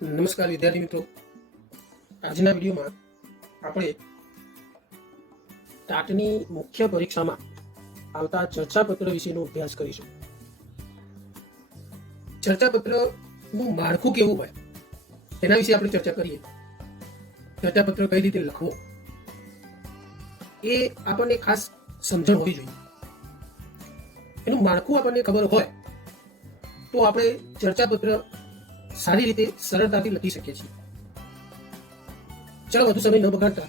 નમસ્કાર વિદ્યાર્થી મિત્રો, આજના વિડીયોમાં આપણે ટાટની મુખ્ય પરીક્ષામાં આવતા ચર્ચાપત્ર વિશેનો અભ્યાસ કરીશું. ચર્ચાપત્રનું માળખું કેવું હોય એના વિશે આપણે ચર્ચા કરીએ. ચર્ચાપત્ર કઈ રીતે લખવું એ આપણને ખાસ સમજણ હોવી જોઈએ. એનું માળખું આપણને ખબર હોય તો આપણે ચર્ચાપત્ર સારી રીતે સરળતાથી લખી શકીએ છીએ. ચાલો વધુ સમય ન બગાડતા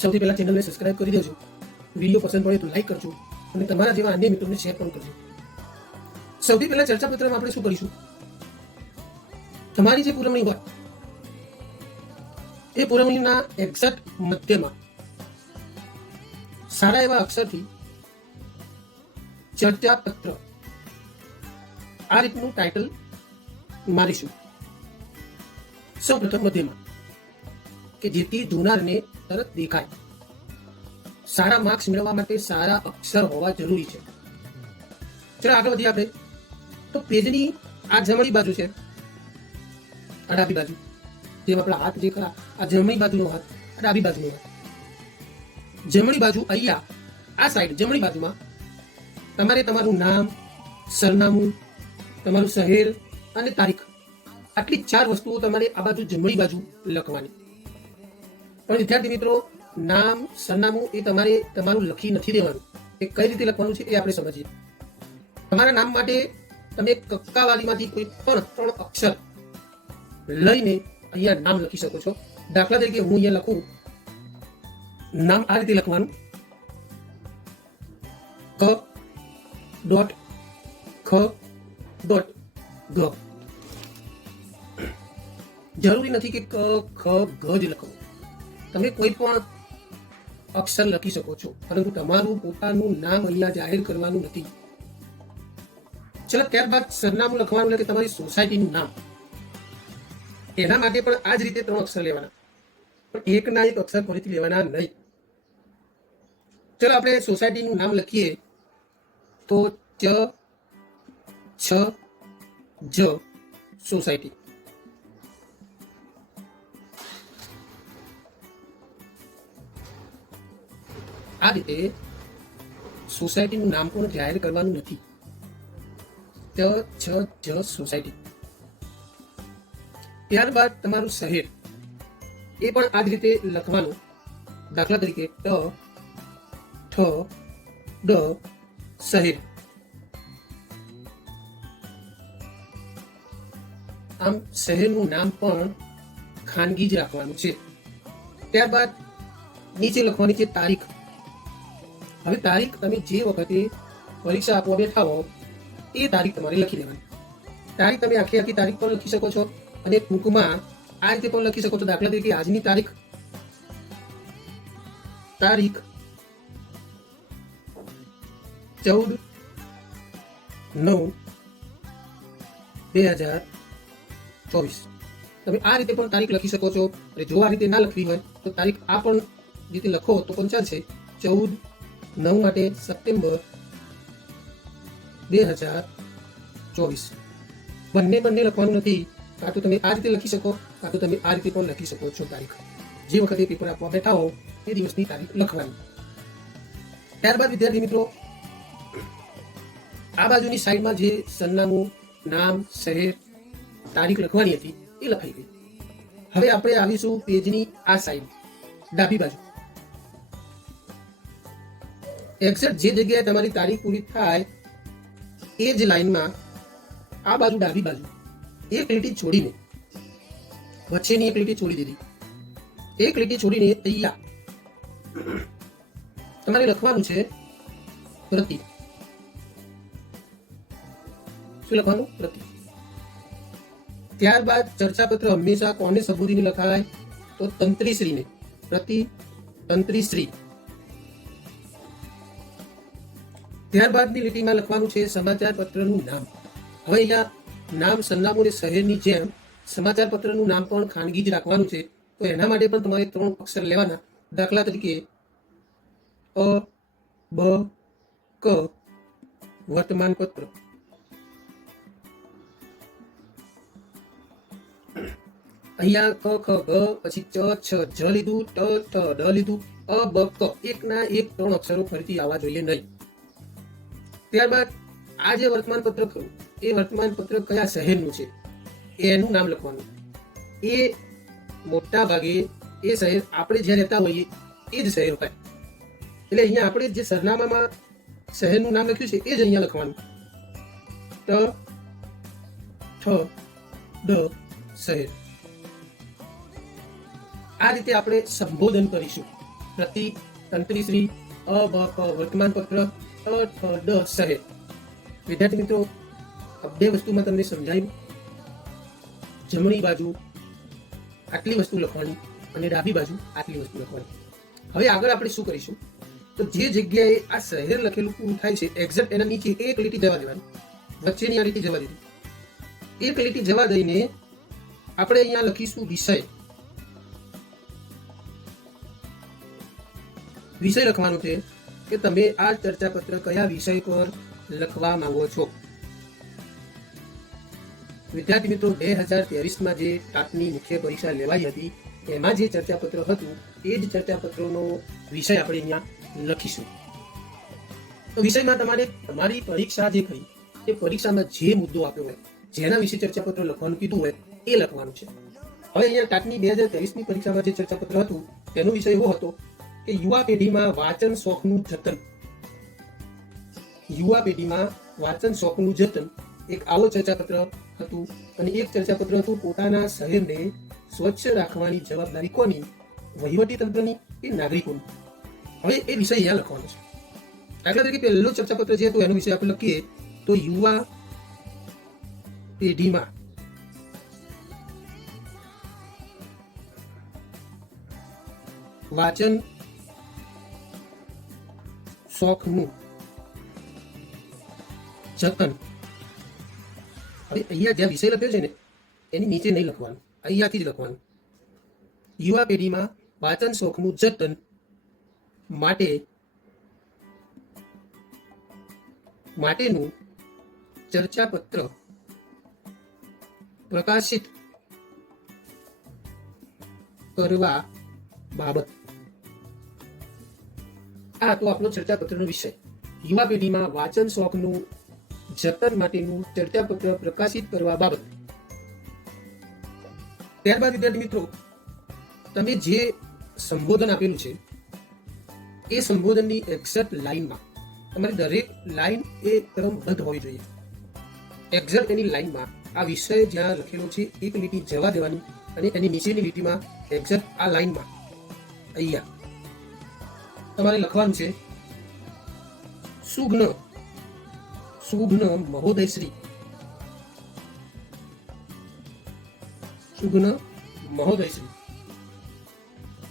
સૌથી પહેલા ચેનલને સબસ્ક્રાઇબ કરી દેજો, વિડીયો પસંદ પડે તો લાઈક કરજો અને તમારા જેવા અન્ય મિત્રોને શેર પણ કરજો. સૌથી પહેલા ચર્ચાપત્રમાં આપણે શું કરીશું, તમારી જે પુરવણી હોય એ પુરવણીના એક્ઝેક્ટ મધ્યમાં સારા એવા અક્ષરથી ચર્ચાપત્ર આ રીતનું ટાઇટલ મારીશું. સૌ પ્રથમ મધ્યમાં, કે જેથી જોનારને તરત દેખાય. સારા માર્ક્સ મેળવવા માટે સારા અક્ષર હોવા જરૂરી છે. ચલો આગળ વધીએ આપણે. તો પેજની આ જમણી બાજુ છે, આ ડાબી બાજુ. જેમ આપણા હાથ જે ખરા, આ જમણી બાજુનો હાથ, આ ડાબી બાજુનો હાથ. જમણી બાજુ અહીંયા આ સાઈડ જમણી બાજુમાં તમારે તમારું નામ, સરનામું, તમારું શહેર અને તારીખ, આટલી 4 વસ્તુઓ તમારે આ બાજુ જમણી બાજુ લખવાની. પણ વિદ્યાર્થી મિત્રો, નામ, સરનામું એ તમારે તમારું લખી નથી દેવાનું. એ કઈ રીતે લખવાનું છે એ આપણે સમજીએ. તમારા નામ માટે તમે કક્કાવાલીમાંથી કોઈ પણ 3 અક્ષર લઈને અહીંયા નામ લખી શકો છો. દાખલા તરીકે હું અહીંયા લખું, નામ આ રીતે લખવાનું, ક ડોટ ખ ડોટ ગ. જરૂરી નથી કે ક ખ ગ જ લખો, તમે કોઈ પણ અક્ષર લખી શકો છો, પરંતુ તમારું પોતાનું નામ અહીંયા જાહેર કરવાનું નથી. ચલો ત્યારબાદ સરનામું લખવાનું, એટલે કે તમારી સોસાયટીનું નામ. એના માટે પણ આ જ રીતે 3 અક્ષર લેવાના, પણ એકના એક અક્ષર ફરીથી લેવાના નહીં. ચલો આપણે સોસાયટીનું નામ લખીએ તો ચ છ જ સોસાયટી. આ રીતે સોસાયટીનું નામ પણ જાહેર કરવાનું નથી. ચ છ જ સોસાયટી. ત્યારબાદ તમારું શહેર એ પણ આ જ રીતે લખવાનું. દાખલા તરીકે ટ ઠ ડ શહેર. આમ શહેરનું નામ પણ ખાનગી જ રાખવાનું છે. ત્યારબાદ નીચે લખવાની છે તારીખ. હવે તારીખ તમે જે વખતે પરીક્ષા આપવા બેઠા હો એ તારીખ તમારે લખી દેવાની. તારીખ તમે આખી તારીખ પણ લખી શકો છો અને ટૂંકમાં આ રીતે પણ લખી શકો છો. દાખલા તરીકે આજની તારીખ 14/9/2024. તમે આ રીતે પણ તારીખ લખી શકો છો. અને જો આ રીતે ના લખવી હોય તો તારીખ આ પણ રીતે લખો તો પણ ચાલશે. 14/9 માટે સપ્ટેમ્બર 2024. બંને લખવાનું નથી. કાં તો તમે આ રીતે લખી શકો, કાં તો તમે આ રીતે પણ લખી શકો છો તારીખ. જે વખતે પેપર આપવા બેઠા હો એ દિવસની તારીખ લખવાની. ત્યારબાદ વિદ્યાર્થી મિત્રો, આ બાજુની સાઈડમાં જે સરનામું, નામ, શહેર, તારીખ લખવાની હતી એ લખાઈ ગઈ. હવે આપણે આવીશું પેજની આ સાઈડ ડાબી બાજુ. એક્ઝેક્ટ જે જગ્યાએ તમારી તારીખ પૂરી થાય એ જ લાઈનમાં આ બાજુ ડાબી બાજુ એક લીટી છોડીને, વચ્ચેની એક લીટી છોડી દીધી. એક લીટી છોડીને અહીંયા તમારે લખવાનું છે પ્રતિ. શું લખવાનું? પ્રતિ. ત્યારબાદ ચર્ચાપત્ર હંમેશા કોને સંબોધીને લખાય? તો તંત્રીશ્રીને. પ્રતિ તંત્રીશ્રી. ત્યારબાદની લીટીમાં લખવાનું છે સમાચાર પત્રનું નામ. હવે અહીંયા નામ, સરનામું અને શહેરની જેમ સમાચાર પત્રનું નામ પણ ખાનગી જ રાખવાનું છે. તો એના માટે પણ તમારે 3 અક્ષર લેવાના. દાખલા તરીકે અ બ ક વર્તમાન પત્ર. અહીંયા ક ખ ગ પછી ચ છ જ લીધું, ટ ઠ ડ લીધું, અ બ ક, એકના એક 3 અક્ષરો ફરીથી આવવા જોઈએ નહીં. ત્યારબાદ આ જે વર્તમાન પત્ર ખરું એ વર્તમાન પત્ર કયા શહેરનું છે એનું નામ લખવાનું. એ મોટા ભાગે એ શહેર આપણે જ્યાં રહેતા હોઈએ એ જ શહેર હોય. એટલે અહીંયા આપણે જે સરનામામાં શહેરનું નામ લખ્યું છે એ જ અહીંયા લખવાનું. ટ ઠ ડ શહેર. આ રીતે આપણે સંબોધન કરીશું. પ્રતિ, તંત્રીશ્રી, અ બ ક વર્તમાન પત્ર, ટ ઠ ડ શહેર. વિદ્યાર્થી મિત્રો, આ બે વસ્તુમાં તમને સમજાયું. જમણી બાજુ આટલી વસ્તુ લખવાની અને ડાબી બાજુ આટલી વસ્તુ લખવાની. હવે આગળ આપણે શું કરીશું, તો જે જગ્યાએ આ શહેર લખેલું પૂરું થાય છે એક્ઝેક્ટ એના નીચે એક લીટી જવા દેવાની. વચ્ચેની આ લીટી જવા દીધી. એક લીટી જવા દઈને આપણે અહીંયા લખીશું વિષય. વિષય લખવાનું છે કે તમે આ ચર્ચાપત્ર કયા વિષય પર લખવા માંગો છો. વિદ્યાર્થી મિત્રો, 2023માં જે ટાટની મુખ્ય પરીક્ષા લેવાઈ હતી એમાં જે ચર્ચાપત્ર હતું એ જ ચર્ચાપત્રનો વિષય આપણે અહીંયા લખીશું. તો વિષયમાં તમારે તમારી પરીક્ષા જે થઈ એ પરીક્ષામાં જે મુદ્દો આપ્યો હોય, જેના વિશે ચર્ચાપત્ર લખવાનું કીધું હોય એ લખવાનું છે. હવે અહીંયા ટાટની 2023ની પરીક્ષામાં જે ચર્ચાપત્ર હતું તેનો વિષય એવો હતો કે યુવા પેઢીમાં વાંચન શોખનું જતન. યુવા પેઢીમાં વાંચન શોખનું જતન એક આવો ચર્ચાપત્ર હતું. અને એક ચર્ચાપત્ર હતું પોતાના શહેરને સ્વચ્છ રાખવાની જવાબદારી કોની, વહીવટી તંત્રની કે નાગરિકોની. હવે એ વિષય અહીંયા લખવાનો છે. દાખલા તરીકે પહેલો ચર્ચાપત્ર જે હતું એનો વિષય આપણે લખીએ તો યુવા પેઢીમાં વાંચન શોખનું જતન. હવે અહીંયા જ્યાં વિષય લખ્યો છે ને એની નીચે નહીં લખવાનું, અહીંયાથી જ લખવાનું. યુવા પેઢીમાં વાંચન શોખનું જતન માટેનું ચર્ચાપત્ર પ્રકાશિત કરવા બાબત. આ તો આપણો ચર્ચાપત્રનો વિષય. યુવા પેઢીમાં વાંચન શોખનું જતન માટેનું ચર્ચાપત્ર પ્રકાશિત કરવા બાબત. ત્યારબાદ વિદ્યાર્થી મિત્રો, તમે જે સંબોધન આપેલું છે એ સંબોધનની એક્ઝેક્ટ લાઈનમાં તમારી દરેક લાઈન એ ક્રમબદ્ધ હોવી જોઈએ. એક્ઝેક્ટ એની લાઈનમાં આ વિષય જ્યાં લખેલો છે એક લીટી જવા દેવાની અને એની નીચેની લીટીમાં એક્ઝેક્ટ આ લાઈનમાં અહીંયા તમારે લખવાનું છે સુઘ્ન મહોદયશ્રી. સુઘ્ન મહોદયશ્રી.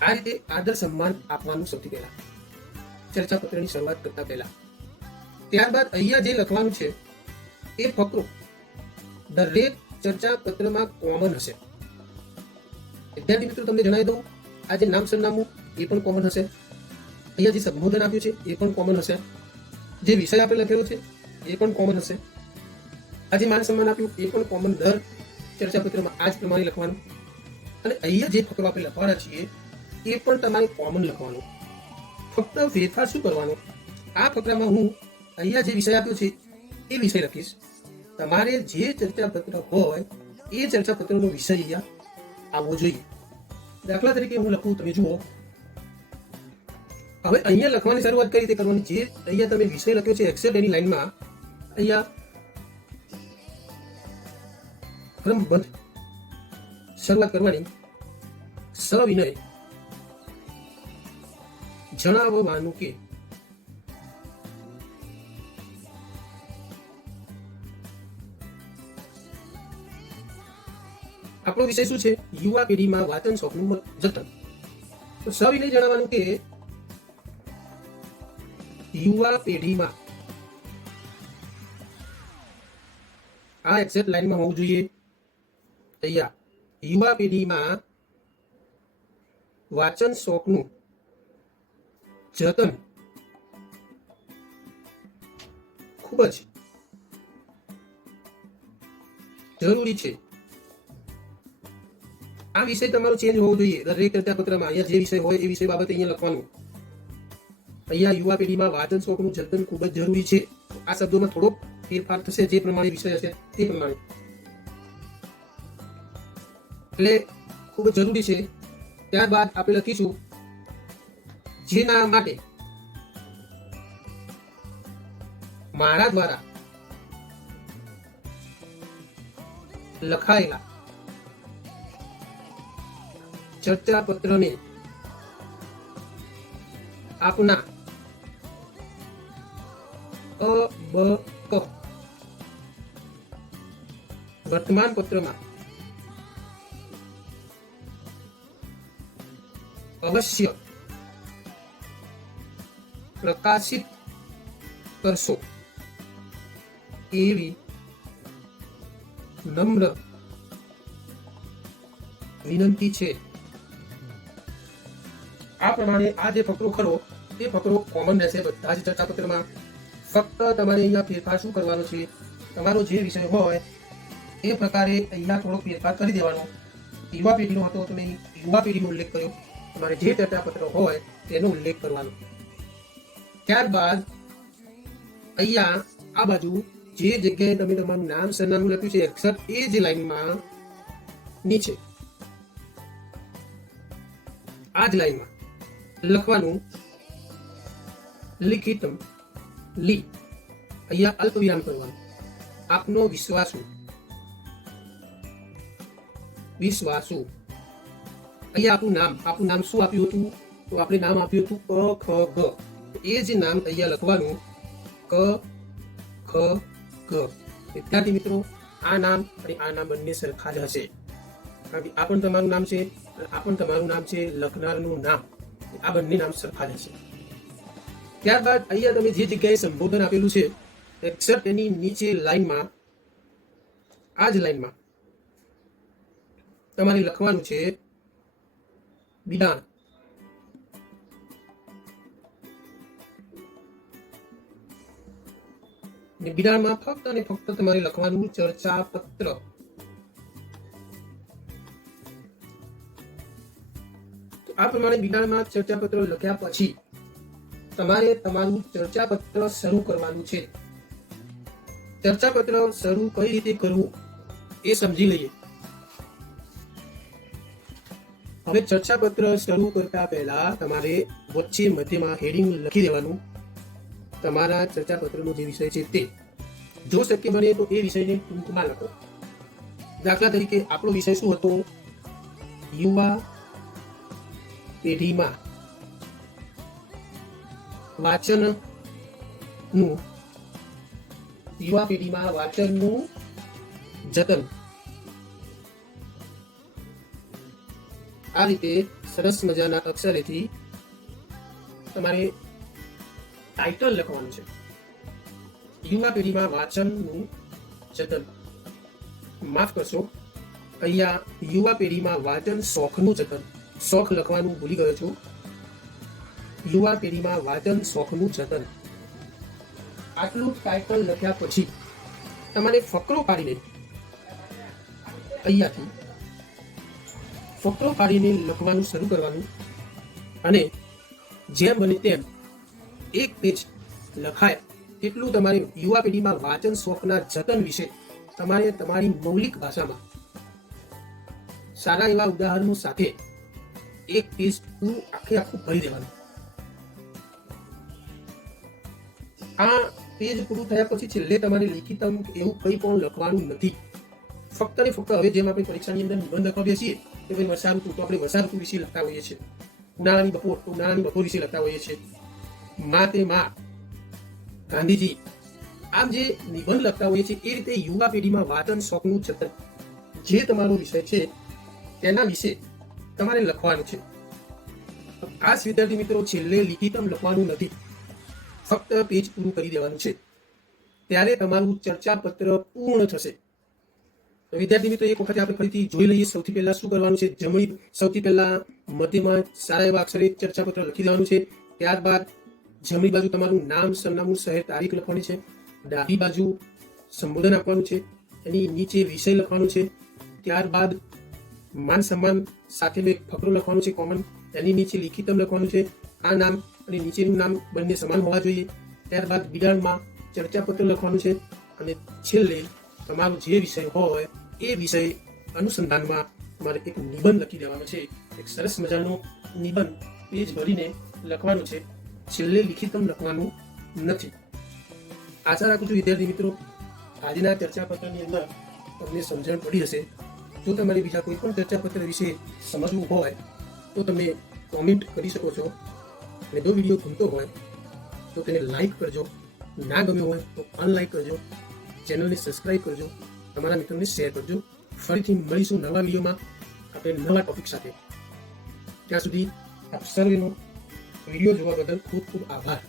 આ રીતે આદર સન્માન આપવાનું સૌથી પહેલા ચર્ચાપત્રની શરૂઆત કરતા પહેલા. ત્યારબાદ અહીંયા જે લખવાનું છે એ ફકરો દરેક ચર્ચાપત્રમાં કોમન હશે. વિદ્યાર્થી મિત્રો, તમને જણાવી દઉં, આ જે નામ સરનામું એ પણ કોમન હશે. અહીંયા જે સંબોધન આપ્યું છે એ પણ કોમન હશે. જે વિષય આપણે લખેલો છે એ પણ કોમન હશે. આ જે માન સન્માન આપ્યું એ પણ કોમન દર ચર્ચાપત્રમાં આ જ પ્રમાણે લખવાનું. અને અહીંયા જે ફકરો આપણે લખવાના છીએ એ પણ તમારે કોમન લખવાનું. ફક્ત ફેરફાર શું કરવાનો, આ ફકરામાં હું અહીંયા જે વિષય આપ્યો છે એ વિષય લખીશ. તમારે જે ચર્ચાપત્ર હોય એ ચર્ચાપત્રનો વિષય અહીંયા આવવો જોઈએ. દાખલા તરીકે હું લખું, તમે જુઓ. હવે અહીંયા લખવાની શરૂઆત કઈ રીતે કરવાની, જે અહીંયા તમે વિષય લખ્યો છે એક્સેપ્ટ એની લાઈનમાં અહીંયા ક્રમબદ્ધ શરૂઆત કરવાની. સવિનય જણાવવાનું કે આપણો વિષય શું છે, યુવા પેઢીમાં વાંચન શોખનું જતન. તો સવિનય જણાવવાનું કે યુવા પેઢીમાં આ એક્ઝેક્ટ લાઈનમાં હોવું જોઈએ. અહીંયા યુવા પેઢીમાં વાંચન શોખનું જતન ખૂબ જ જરૂરી છે. આ વિષય તમારો ચેન્જ હોવો જોઈએ. દરેક ચર્ચા પત્રમાં અહીંયા જે વિષય હોય એ વિષય બાબતે અહીંયા લખવાનું. અહીંયા યુવા પેઢીમાં વાંચન શોખનું જતન ખૂબ જ જરૂરી છે. આ શબ્દોમાં થોડો ફેરફાર થશે, જે પ્રમાણે વિષય હશે તે પ્રમાણે. એટલે ખૂબ જ જરૂરી છે. ત્યારબાદ આપણે લખીશું જેના માટે મારા દ્વારા લખાયેલા ચર્ચા પત્રને આપના અબક વર્તમાન પત્રમાં અવશ્ય પ્રકાશિત કરશો એવી નમ્ર વિનંતી છે. આ પ્રમાણે આ જે ફકરો ખરો તે ફકરો કોમન રહેશે બધા જ ચર્ચા પત્રમાં. ફક્ત તમારે અહીંયા ફેરફાર શું કરવાનો છે, તમારો જે વિષય હોય એ પ્રકારે અહીંયા થોડો ફેરફાર કરી દેવાનો. યુવા પેઢીનો હતો, તમે યુવા પેઢીનો ઉલ્લેખ કર્યો. તમારે જે ચર્ચા પત્ર હોય તેનો ઉલ્લેખ કરવાનો. ત્યારબાદ અહીંયા આ બાજુ જે જગ્યાએ તમે તમારું નામ સરનામું લખ્યું છે એક્સેપ્ટ એ જ લાઈનમાં નીચે આ જ લાઈનમાં લખવાનું લિખિતમ લી. અહીંયા અલ્પ વિરામ કરવાનું. આપનો વિશ્વાસુ વિશ્વાસુ. અહીંયા આપણું નામ શું આપ્યું હતું? તો આપણે નામ આપ્યું હતું ક ખ ગ. એ જ નામ અહીંયા લખવાનું ક ખ ગ. વિદ્યાર્થી મિત્રો, આ નામ અને આ નામ બંને સરખા જ હશે, કારણ કે આ પણ તમારું નામ છે અને આ પણ તમારું નામ છે. લખનારનું નામ, આ બંને નામ સરખા જ હશે. ત્યારબાદ અહીંયા તમે જે જગ્યાએ સંબોધન આપેલું છે એક્સેપ્ટ એની નીચે લાઈનમાં આ જ લાઈનમાં તમારે લખવાનું છે બિડાણ. બિડાણમાં ફક્ત અને ફક્ત તમારે લખવાનું ચર્ચા પત્ર. આ પ્રમાણે બિડાણમાં ચર્ચા પત્ર લખ્યા પછી તમારે તમારું ચર્ચા પત્ર શરૂ કરવાનું છે. ચર્ચા પત્ર શરૂ કઈ રીતે કરવું એ સમજી લઈએ. હવે ચર્ચા પત્ર શરૂ કરતા પહેલા તમારે વચ્ચે મધ્યમાં હેડિંગ લખી દેવાનું. તમારા ચર્ચા પત્રનો જે વિષય છે તે, જો શક્ય બને તો એ વિષયને ટૂંકમાં લખો. દાખલા તરીકે આપણો વિષય શું હતો? યુવા પેઢીમાં વાંચનનું જતન. આ રીતે સરસ મજાના અક્ષરેથી તમારે ટાઇટલ લખવાનું છે. યુવા પેઢીમાં વાંચનનું જતન. માફ કરશો, અહીંયા યુવા પેઢીમાં વાંચન શોખનું જતન. શોખ લખવાનું ભૂલી ગયો છું. યુવા પેઢીમાં વાંચન શોખનું જતન. આટલું ટાઇટલ લખ્યા પછી તમારે ફકરો પાડીને અહીંયાથી ફકરો પાડીને લખવાનું શરૂ કરવાનું. અને જેમ બને તેમ એક પેજ લખાય તેટલું તમારે યુવા પેઢીમાં વાંચન શોખના જતન વિશે તમારે તમારી મૌલિક ભાષામાં સારા એવા ઉદાહરણો સાથે એક પેજ પૂરું આખું ભરી દેવાનું. આ પેજ પૂરું થયા પછી છેલ્લે તમારે લિખિતમ એવું કંઈ પણ લખવાનું નથી. ફક્ત ને ફક્ત હવે જેમ આપણે પરીક્ષાની અંદર નિબંધ લખવા બેસીએ કે ભાઈ વર્ષા ઋતુ, તો આપણે વર્ષા ઋતુ વિશે લખતા હોઈએ છીએ. ઉનાળાની બપોર, તો ઉનાળાની બપોર વિશે લખતા હોઈએ છીએ. મા તે મા, ગાંધીજી, આમ જે નિબંધ લખતા હોઈએ છીએ એ રીતે યુવા પેઢીમાં વાંચન શોખનું જતન, જે તમારો વિષય છે તેના વિશે તમારે લખવાનું છે. આ વિદ્યાર્થી મિત્રો, છેલ્લે લિખિતમ લખવાનું નથી, ફક્ત પેજ પૂરું કરી દેવાનું છે. ત્યારે તમારું ચર્ચા પત્ર પૂર્ણ થશે. તો વિદ્યાર્થી મિત્રો, એક વખત આપણે ફરીથી જોઈ લઈએ. સૌથી પહેલા શું કરવાનું છે? સૌથી પહેલા મધ્યમાં સારા એવા અક્ષરે ચર્ચા પત્ર લખી દેવાનું છે. ત્યારબાદ જમણી બાજુ તમારું નામ, સરનામું, શહેર, તારીખ લખવાની છે. ડાબી બાજુ સંબોધન આપવાનું છે. એની નીચે વિષય લખવાનું છે. ત્યારબાદ માન સન્માન સાથેનો એક ફકરો લખવાનો છે કોમન, એની નીચે લિખિતમ લખવાનું છે. આ નામ અને નીચેનું નામ બંને સમાન હોવા જોઈએ. ત્યારબાદ વિરાળમાં ચર્ચાપત્ર લખવાનું છે અને છેલ્લે તમારો જે વિષય હોય એ વિષય અનુસંધાનમાં તમારે એક નિબંધ લખી દેવાનો છે. એક સરસ મજાનો નિબંધ પેજ ભરીને લખવાનો છે. છેલ્લે લિખિતમ લખવાનું નથી. આશા રાખું છું વિદ્યાર્થી મિત્રો આજના ચર્ચાપત્રની અંદર તમને સમજણ પડી હશે. જો તમારે બીજા કોઈ પણ ચર્ચાપત્ર વિશે સમજવું હોય તો તમે કોમેન્ટ કરી શકો છો. અને જો વિડીયો ગમતો હોય તો તેને લાઈક કરજો, ના ગમ્યો હોય તો અનલાઈક કરજો, ચેનલને સબસ્ક્રાઈબ કરજો, તમારા મિત્રોને શેર કરજો. ફરીથી મળીશું નવા વિડીયોમાં આપણે નવા ટોપિક સાથે. ત્યાં સુધી આપ સર્વેનો વિડીયો જોવા બદલ ખૂબ ખૂબ આભાર.